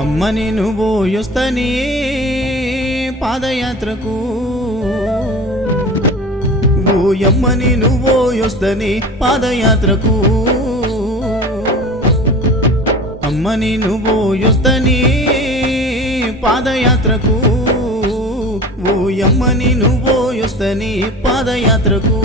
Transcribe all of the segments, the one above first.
అమ్మని నువ్వు యొస్తని పాదయాత్రకు, ఓయమ్మని నువ్వు యొస్తని పాదయాత్రకు, అమ్మని నువ్వు యొస్తని పాదయాత్రకు, ఓయమ్మని నువ్వు యొస్తని పాదయాత్రకు.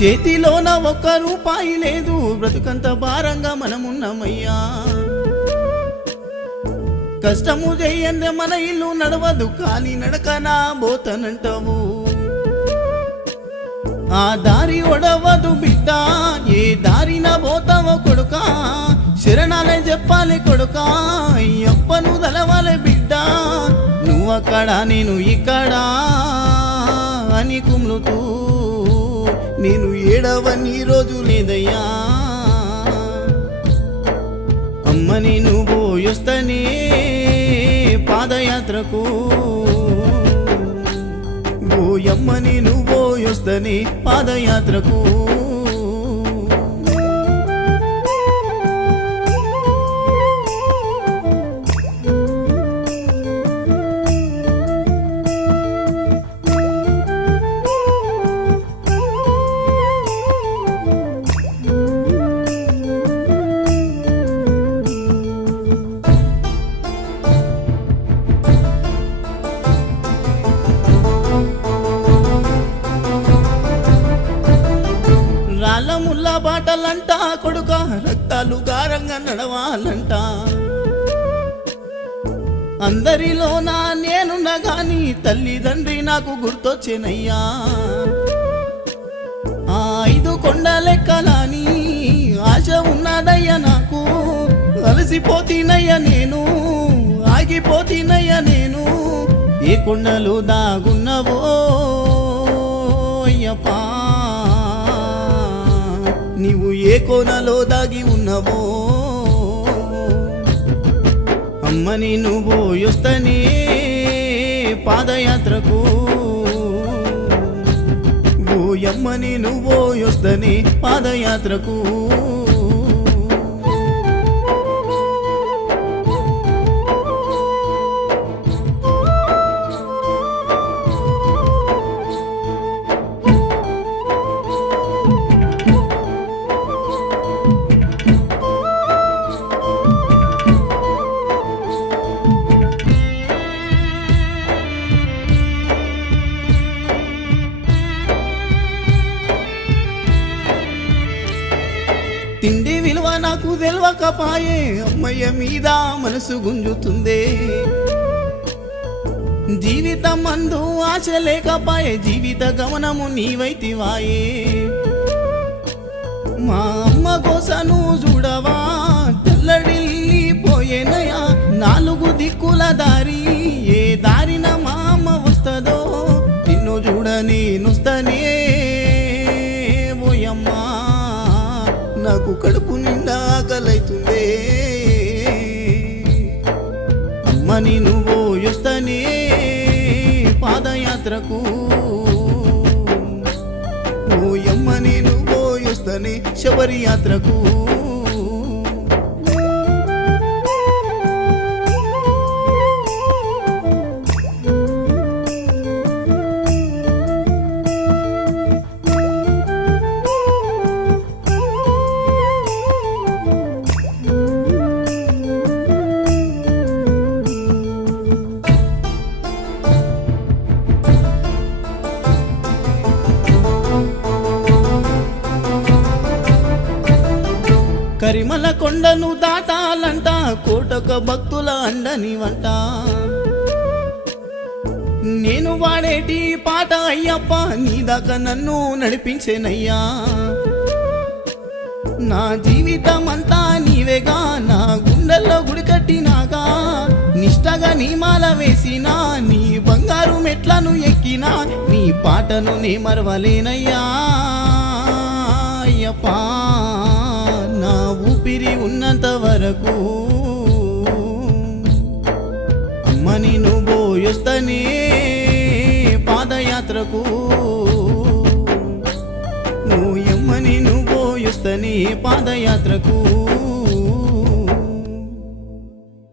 చేతిలోన ఒక్క రూపాయి లేదు, బ్రతుకంత భారంగా మనమున్నమయ్యా. కష్టము చెయ్యందే మన ఇల్లు నడవదు, కానీ నడకనా పోతనంటావు. ఆ దారి ఒడవదు బిడ్డ, ఏ దారిన పోతావో కొడుకా, శరణాలే చెప్పాలి కొడుకా, అప్పను తలవాలే బిడ్డ. నువ్వక్కడ నేను ఇక్కడ అని కుమ్లుతూ నేను ఏడవని రోజు లేదయ్యా. అమ్మని నువ్వు యొస్తని పాదయాత్రకు, ఓయమ్మని నువ్వు యొస్తని పాదయాత్రకు. ముల్లా బాటలంట కొడుక, రక్తాలు గారంగా నడవాలంట. అందరిలోనా నేనున్నా గాని తల్లిదండ్రి నాకు గుర్తొచ్చేనయ్యా. ఆ 5 కొండలెక్కలని ఆశ ఉన్నదయ్యా నాకు, అలసిపోతీనయ్యా నేను, ఆగిపోతీనయ్యా నేను. ఏ కొండలు దాగున్నవో అయ్యప్పా, నీవు ఏ కోనలో దాగి ఉన్నవో. అమ్మని నువ్వు యొస్తని పాదయాత్రకు, ఓయమ్మని నువ్వు యొస్తని పాదయాత్రకు. తిండి విలువ నాకు తెలవకపాయే, అమ్మయ్య మీద మనసు గుంజుతుందే. జీవితం అందు ఆశ లేకపాయే, జీవిత గమనము నీవైతివాయే. మా అమ్మ కోసను చూడవా తెల్లడిల్లిపోయేనయా. 4 దిక్కుల దారి, ఏ దారిన మా అమ్మ వస్తుందో, నిన్ను చూడని నుస్తనే ఓయమ్మా. నాకు కడుపు నిండా ఆకలైతుందే. అమ్మని నువ్వు యొస్తని పాదయాత్రకు, ఓయమ్మని నువ్వు యొస్తని శబరి యాత్రకు. కరిమల కొండను దాటాలంట కోటొక భక్తుల అండని వంట నేను వాడేటి పాట అయ్యప్ప నీ దాకా నన్ను నడిపించేనయ్యా నా జీవితం అంతా నీవేగా నా గుండెల్లో గుడి కట్టినాగా నిష్టగా నీ మాల వేసినా నీ బంగారు మెట్లను ఎక్కినా నీ పాటను నే మరవలేనయ్యా అయ్యప్ప నా ఊపిరి ఉన్నంత వరకు అమ్మని నువ్వు పోయొస్తనే పాదయాత్రకు నువ్వు ఎమ్మని నువ్వు పోయొస్తనే పాదయాత్రకు